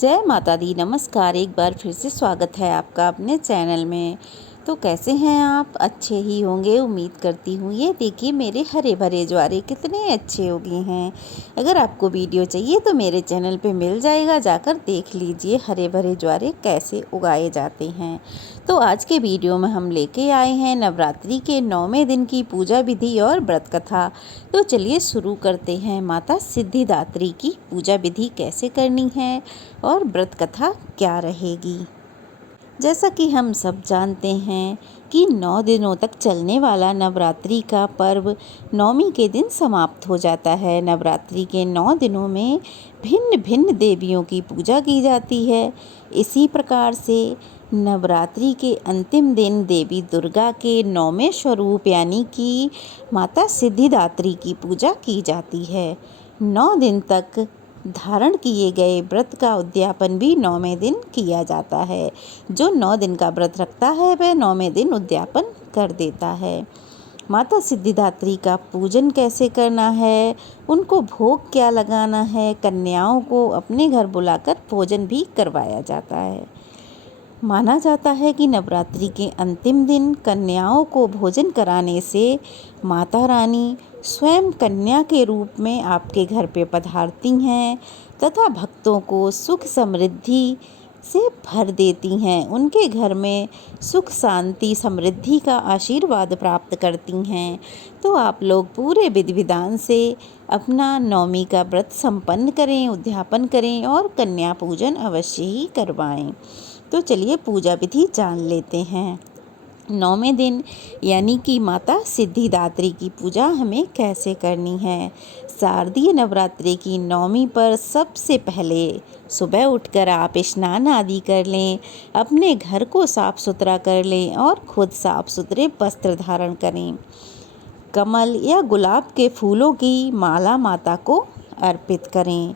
जय माता दी। नमस्कार। एक बार फिर से स्वागत है आपका अपने चैनल में। तो कैसे हैं आप? अच्छे ही होंगे उम्मीद करती हूँ। ये देखिए मेरे हरे भरे ज्वारे कितने अच्छे उगे हैं। अगर आपको वीडियो चाहिए तो मेरे चैनल पे मिल जाएगा, जाकर देख लीजिए हरे भरे ज्वारे कैसे उगाए जाते हैं। तो आज के वीडियो में हम लेके आए हैं नवरात्रि के 9वें दिन की पूजा विधि और व्रत कथा। तो चलिए शुरू करते हैं। माता सिद्धिदात्री की पूजा विधि कैसे करनी है और व्रत कथा क्या रहेगी। जैसा कि हम सब जानते हैं कि 9 दिनों तक चलने वाला नवरात्रि का पर्व नौमी के दिन समाप्त हो जाता है। नवरात्रि के 9 दिनों में भिन्न भिन्न देवियों की पूजा की जाती है। इसी प्रकार से नवरात्रि के अंतिम दिन देवी दुर्गा के 9वें स्वरूप यानी कि माता सिद्धिदात्री की पूजा की जाती है। 9 दिन तक धारण किए गए व्रत का उद्यापन भी 9वें दिन किया जाता है। जो 9 दिन का व्रत रखता है वह 9वें दिन उद्यापन कर देता है। माता सिद्धिदात्री का पूजन कैसे करना है, उनको भोग क्या लगाना है, कन्याओं को अपने घर बुलाकर भोजन भी करवाया जाता है। माना जाता है कि नवरात्रि के अंतिम दिन कन्याओं को भोजन कराने से माता रानी स्वयं कन्या के रूप में आपके घर पे पधारती हैं तथा भक्तों को सुख समृद्धि से भर देती हैं। उनके घर में सुख शांति समृद्धि का आशीर्वाद प्राप्त करती हैं। तो आप लोग पूरे विधि विधान से अपना नौमी का व्रत संपन्न करें, उद्यापन करें और कन्या पूजन अवश्य ही करवाएं। तो चलिए पूजा विधि जान लेते हैं। 9वें दिन यानी कि माता सिद्धिदात्री की पूजा हमें कैसे करनी है। शारदीय नवरात्रि की 9वीं पर सबसे पहले सुबह उठकर आप स्नान आदि कर लें, अपने घर को साफ सुथरा कर लें और खुद साफ सुथरे वस्त्र धारण करें। कमल या गुलाब के फूलों की माला माता को अर्पित करें।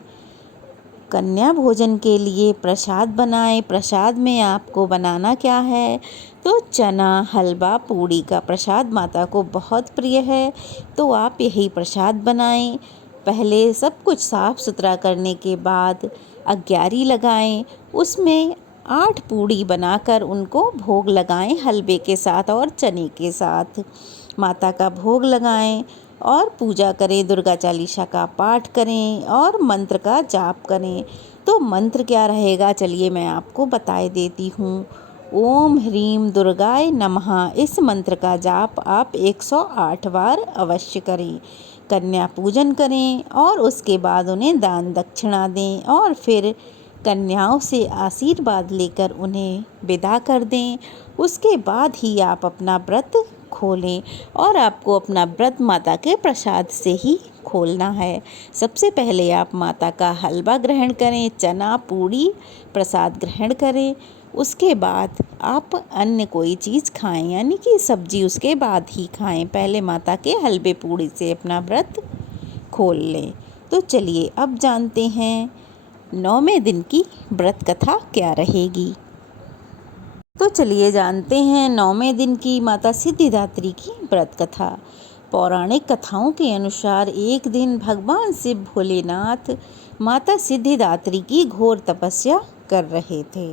कन्या भोजन के लिए प्रसाद बनाएं। प्रसाद में आपको बनाना क्या है, तो चना, हलवा, पूड़ी का प्रसाद माता को बहुत प्रिय है, तो आप यही प्रसाद बनाएं। पहले सब कुछ साफ सुथरा करने के बाद अग्यारी लगाएं। उसमें 8 पूड़ी बनाकर उनको भोग लगाएं हलवे के साथ और चने के साथ। माता का भोग लगाएं और पूजा करें, दुर्गा चालीसा का पाठ करें और मंत्र का जाप करें। तो मंत्र क्या रहेगा, चलिए मैं आपको बताए देती हूँ। ओम ह्रीम दुर्गाय नमः, इस मंत्र का जाप आप 108 बार अवश्य करें। कन्या पूजन करें और उसके बाद उन्हें दान दक्षिणा दें और फिर कन्याओं से आशीर्वाद लेकर उन्हें विदा कर दें। उसके बाद ही आप अपना व्रत खोलें और आपको अपना व्रत माता के प्रसाद से ही खोलना है। सबसे पहले आप माता का हलवा ग्रहण करें, चना पूड़ी प्रसाद ग्रहण करें। उसके बाद आप अन्य कोई चीज़ खाएं, यानी कि सब्जी उसके बाद ही खाएं। पहले माता के हलवे पूड़ी से अपना व्रत खोल लें। तो चलिए अब जानते हैं 9वें दिन की व्रत कथा क्या रहेगी। तो चलिए जानते हैं 9वें दिन की माता सिद्धिदात्री की व्रत कथा। पौराणिक कथाओं के अनुसार एक दिन भगवान शिव भोलेनाथ माता सिद्धिदात्री की घोर तपस्या कर रहे थे।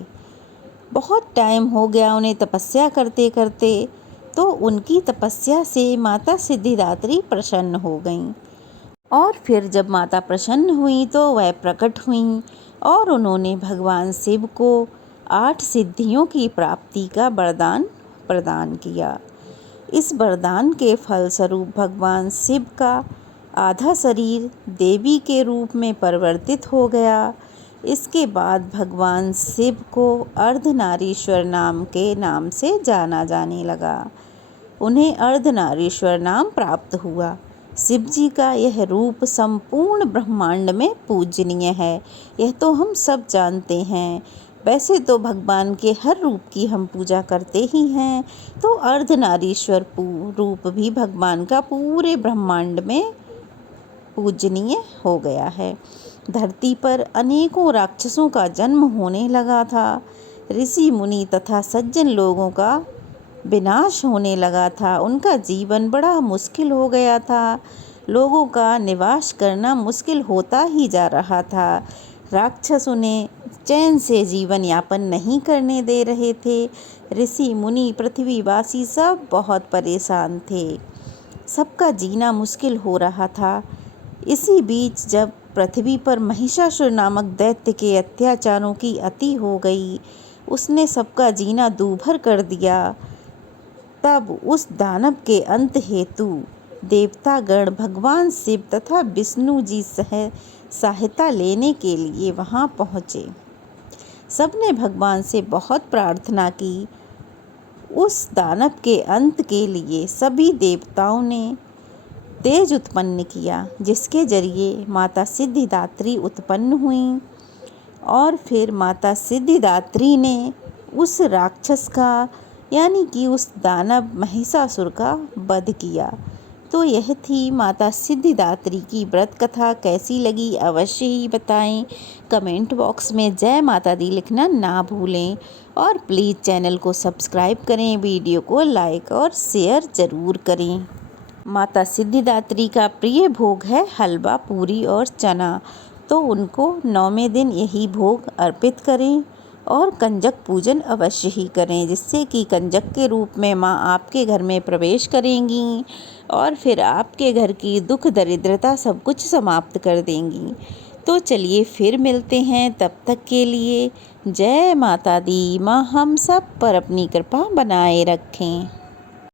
बहुत टाइम हो गया उन्हें तपस्या करते करते, तो उनकी तपस्या से माता सिद्धिदात्री प्रसन्न हो गईं। और फिर जब माता प्रसन्न हुई तो वह प्रकट हुईं और उन्होंने भगवान शिव को 8 सिद्धियों की प्राप्ति का वरदान प्रदान किया। इस वरदान के फलस्वरूप भगवान शिव का आधा शरीर देवी के रूप में परिवर्तित हो गया। इसके बाद भगवान शिव को अर्धनारीश्वर नाम से जाना जाने लगा। उन्हें अर्धनारीश्वर नाम प्राप्त हुआ। शिव जी का यह रूप संपूर्ण ब्रह्मांड में पूजनीय है, यह तो हम सब जानते हैं। वैसे तो भगवान के हर रूप की हम पूजा करते ही हैं, तो अर्धनारीश्वर रूप भी भगवान का पूरे ब्रह्मांड में पूजनीय हो गया है। धरती पर अनेकों राक्षसों का जन्म होने लगा था। ऋषि मुनि तथा सज्जन लोगों का विनाश होने लगा था। उनका जीवन बड़ा मुश्किल हो गया था। लोगों का निवास करना मुश्किल होता ही जा रहा था। राक्षस उन्हें चैन से जीवन यापन नहीं करने दे रहे थे। ऋषि मुनि पृथ्वीवासी सब बहुत परेशान थे। सबका जीना मुश्किल हो रहा था। इसी बीच जब पृथ्वी पर महिषासुर नामक दैत्य के अत्याचारों की अति हो गई, उसने सबका जीना दूभर कर दिया। तब उस दानव के अंत हेतु देवतागण भगवान शिव तथा विष्णु जी सहायता लेने के लिए वहां पहुँचे। सबने भगवान से बहुत प्रार्थना की। उस दानव के अंत के लिए सभी देवताओं ने तेज उत्पन्न किया, जिसके जरिए माता सिद्धिदात्री उत्पन्न हुई। और फिर माता सिद्धिदात्री ने उस राक्षस का यानी कि उस दानव महिषासुर का वध किया। तो यह थी माता सिद्धिदात्री की व्रत कथा। कैसी लगी अवश्य ही बताएं। कमेंट बॉक्स में जय माता दी लिखना ना भूलें और प्लीज़ चैनल को सब्सक्राइब करें, वीडियो को लाइक और शेयर ज़रूर करें। माता सिद्धिदात्री का प्रिय भोग है हलवा, पूरी और चना, तो उनको 9वें दिन यही भोग अर्पित करें और कंजक पूजन अवश्य ही करें, जिससे कि कंजक के रूप में माँ आपके घर में प्रवेश करेंगी और फिर आपके घर की दुख दरिद्रता सब कुछ समाप्त कर देंगी। तो चलिए फिर मिलते हैं, तब तक के लिए जय माता दी। माँ हम सब पर अपनी कृपा बनाए रखें।